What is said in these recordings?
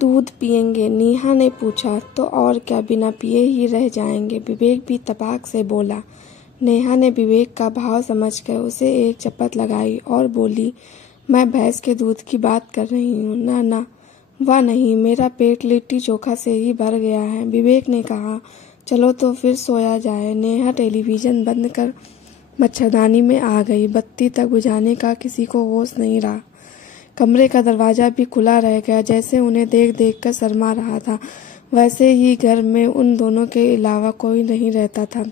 दूध पिएंगे? नेहा ने पूछा। तो और क्या, बिना पिए ही रह जाएंगे, विवेक भी तपाक से बोला। नेहा ने विवेक का भाव समझकर उसे एक चपत लगाई और बोली, मैं भैंस के दूध की बात कर रही हूँ। ना ना, वाह नहीं, मेरा पेट लिट्टी चोखा से ही भर गया है। विवेक ने कहा, चलो तो फिर सोया जाए। नेहा टेलीविज़न बंद कर मच्छरदानी में आ गई। बत्ती तक बुझाने का किसी को होश नहीं रहा। कमरे का दरवाज़ा भी खुला रह गया। जैसे उन्हें देख देख कर शर्मा रहा था, वैसे ही घर में उन दोनों के अलावा कोई नहीं रहता था।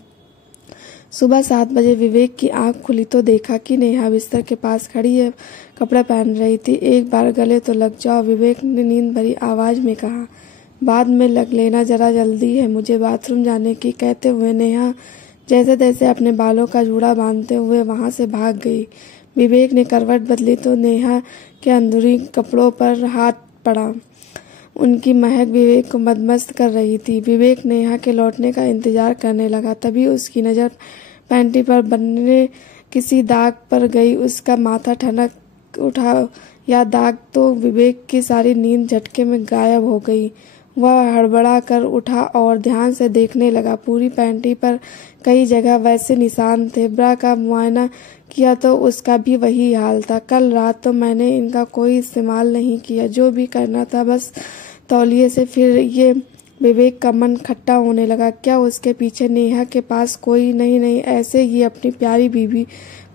सुबह 7 बजे विवेक की आंख खुली तो देखा कि नेहा बिस्तर के पास खड़ी है, कपड़े पहन रही थी। एक बार गले तो लग जाओ, विवेक ने नींद भरी आवाज़ में कहा। बाद में लग लेना, जरा जल्दी है मुझे बाथरूम जाने की, कहते हुए नेहा जैसे तैसे अपने बालों का जूड़ा बांधते हुए वहां से भाग गई। विवेक ने करवट बदली तो नेहा के अंदरूनी कपड़ों पर हाथ पड़ा। उनकी महक विवेक को मदमस्त कर रही थी। विवेक नेहा के लौटने का इंतजार करने लगा। तभी उसकी नज़र पैंटी पर बनने किसी दाग पर गई। उसका माथा ठनक उठा। या दाग तो विवेक की सारी नींद झटके में गायब हो गई। वह हड़बड़ा कर उठा और ध्यान से देखने लगा। पूरी पैंटी पर कई जगह वैसे निशान थे। ब्रा का मुआयना किया तो उसका भी वही हाल था। कल रात तो मैंने इनका कोई इस्तेमाल नहीं किया, जो भी करना था बस तौलिए से। फिर ये विवेक का मन खट्टा होने लगा। क्या उसके पीछे नेहा के पास कोई नहीं, ऐसे ही अपनी प्यारी बीवी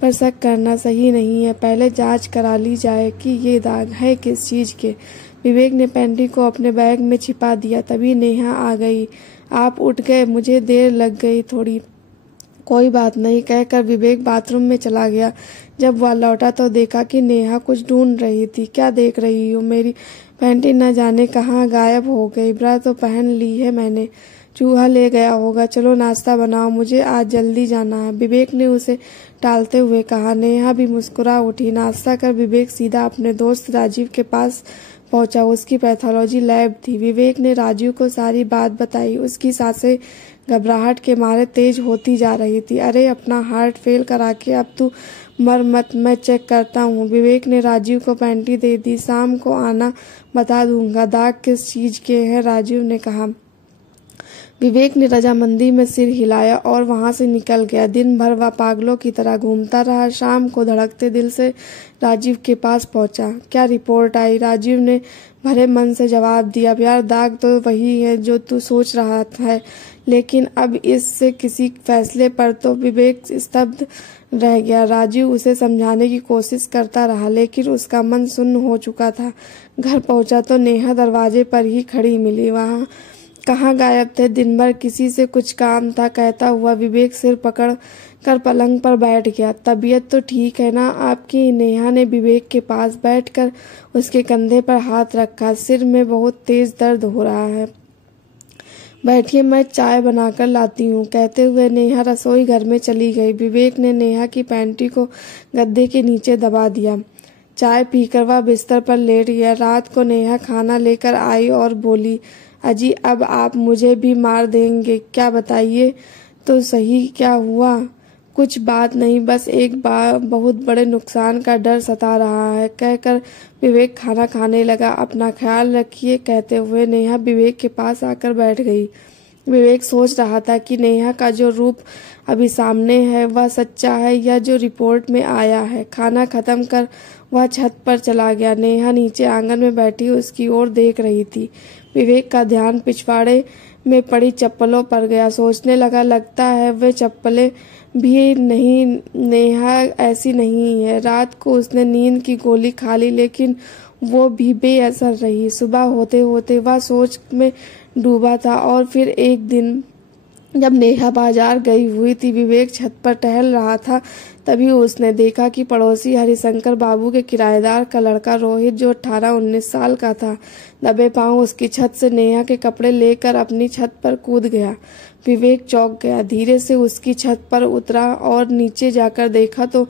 पर शक करना सही नहीं है। पहले जांच करा ली जाए कि ये दाग है किस चीज़ के। विवेक ने पैंटी को अपने बैग में छिपा दिया। तभी नेहा आ गई। आप उठ गए? मुझे देर लग गई थोड़ी। कोई बात नहीं, कहकर विवेक बाथरूम में चला गया। जब वह लौटा तो देखा कि नेहा कुछ ढूंढ रही थी। क्या देख रही हो? मेरी पैंटी न जाने कहाँ गायब हो गई। ब्रा तो पहन ली है मैंने, चूहा ले गया होगा। चलो नाश्ता बनाओ, मुझे आज जल्दी जाना है, विवेक ने उसे टालते हुए कहा। नेहा भी मुस्कुरा उठी। नाश्ता कर विवेक सीधा अपने दोस्त राजीव के पास पहुंचा। उसकी पैथोलॉजी लैब थी। विवेक ने राजीव को सारी बात बताई। उसकी सांसें घबराहट के मारे तेज होती जा रही थी। अरे अपना हार्ट फेल करा के अब तू मर मत, मैं चेक करता हूँ। विवेक ने राजीव को पैंटी दे दी। शाम को आना, बता दूंगा। दाग किस चीज के हैं? राजीव ने कहा। विवेक ने रजामंदी में सिर हिलाया और वहां से निकल गया। दिन भर वह पागलों की तरह घूमता रहा। शाम को धड़कते दिल से राजीव के पास पहुंचा। क्या रिपोर्ट आई? राजीव ने भरे मन से जवाब दिया। यार दाग तो वही है जो तू सोच रहा है, लेकिन अब इससे किसी फैसले पर तो विवेक स्तब्ध रह गया। राजीव उसे समझाने की कोशिश करता रहा, लेकिन उसका मन सुन्न हो चुका था। घर पहुंचा तो नेहा दरवाजे पर ही खड़ी मिली। वहां कहाँ गायब थे? दिन भर किसी से कुछ काम था, कहता हुआ विवेक सिर पकड़ कर पलंग पर बैठ गया। तबीयत तो ठीक है ना आपकी? नेहा ने विवेक के पास बैठकर उसके कंधे पर हाथ रखा। सिर में बहुत तेज दर्द हो रहा है। बैठिए, मैं चाय बनाकर लाती हूँ, कहते हुए नेहा रसोई घर में चली गई। विवेक ने नेहा की पैंटी को गद्दे के नीचे दबा दिया। चाय पीकर वह बिस्तर पर लेट गया। रात को नेहा खाना लेकर आई और बोली, अजी अब आप मुझे भी मार देंगे क्या? बताइए तो सही, क्या हुआ? कुछ बात नहीं, बस एक बार बहुत बड़े नुकसान का डर सता रहा है, कहकर विवेक खाना खाने लगा। अपना ख्याल रखिए, कहते हुए नेहा विवेक के पास आकर बैठ गई। विवेक सोच रहा था कि नेहा का जो रूप अभी सामने है वह सच्चा है या जो रिपोर्ट में आया है। खाना खत्म कर वह छत पर चला गया। नेहा नीचे आंगन में बैठी उसकी ओर देख रही थी। विवेक का ध्यान पिछवाड़े में पड़ी चप्पलों पर गया। सोचने लगा, लगता है वे चप्पलें भी नहीं, नेहा ऐसी नहीं है। रात को उसने नींद की गोली खा ली, लेकिन वो भी बेअसर रही। सुबह होते होते वह सोच में डूबा था। और फिर एक दिन जब नेहा बाजार गई हुई थी, विवेक छत पर टहल रहा था, तभी उसने देखा कि पड़ोसी हरिशंकर बाबू के किराएदार का लड़का रोहित, जो 18-19 साल का था, दबे पांव उसकी छत से नेहा के कपड़े लेकर अपनी छत पर कूद गया। विवेक चौंक गया, धीरे से उसकी छत पर उतरा और नीचे जाकर देखा तो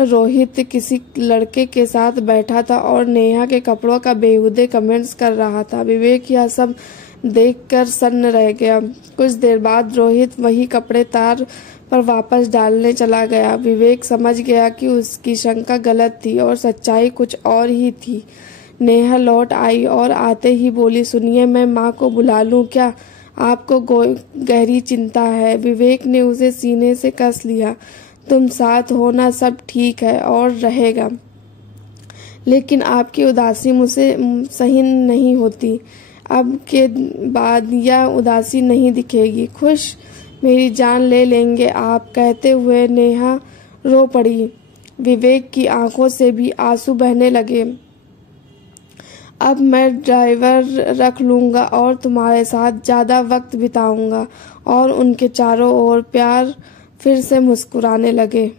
रोहित किसी लड़के के साथ बैठा था और नेहा के कपड़ों का बेहुदे कमेंट्स कर रहा था। विवेक यह सब देखकर सन्न रह गया। कुछ देर बाद रोहित वही कपड़े तार पर वापस डालने चला गया। विवेक समझ गया कि उसकी शंका गलत थी और सच्चाई कुछ और ही थी। नेहा लौट आई और आते ही बोली, सुनिए, मैं माँ को बुला लूँ क्या? आपको गहरी चिंता है। विवेक ने उसे सीने से कस लिया। तुम साथ हो ना, सब ठीक है और रहेगा, लेकिन आपकी उदासी मुझसे सही नहीं होती। अब के बाद यह उदासी नहीं दिखेगी। खुश मेरी जान ले लेंगे आप, कहते हुए नेहा रो पड़ी। विवेक की आंखों से भी आंसू बहने लगे। अब मैं ड्राइवर रख लूँगा और तुम्हारे साथ ज़्यादा वक्त बिताऊंगा। और उनके चारों ओर प्यार फिर से मुस्कुराने लगे।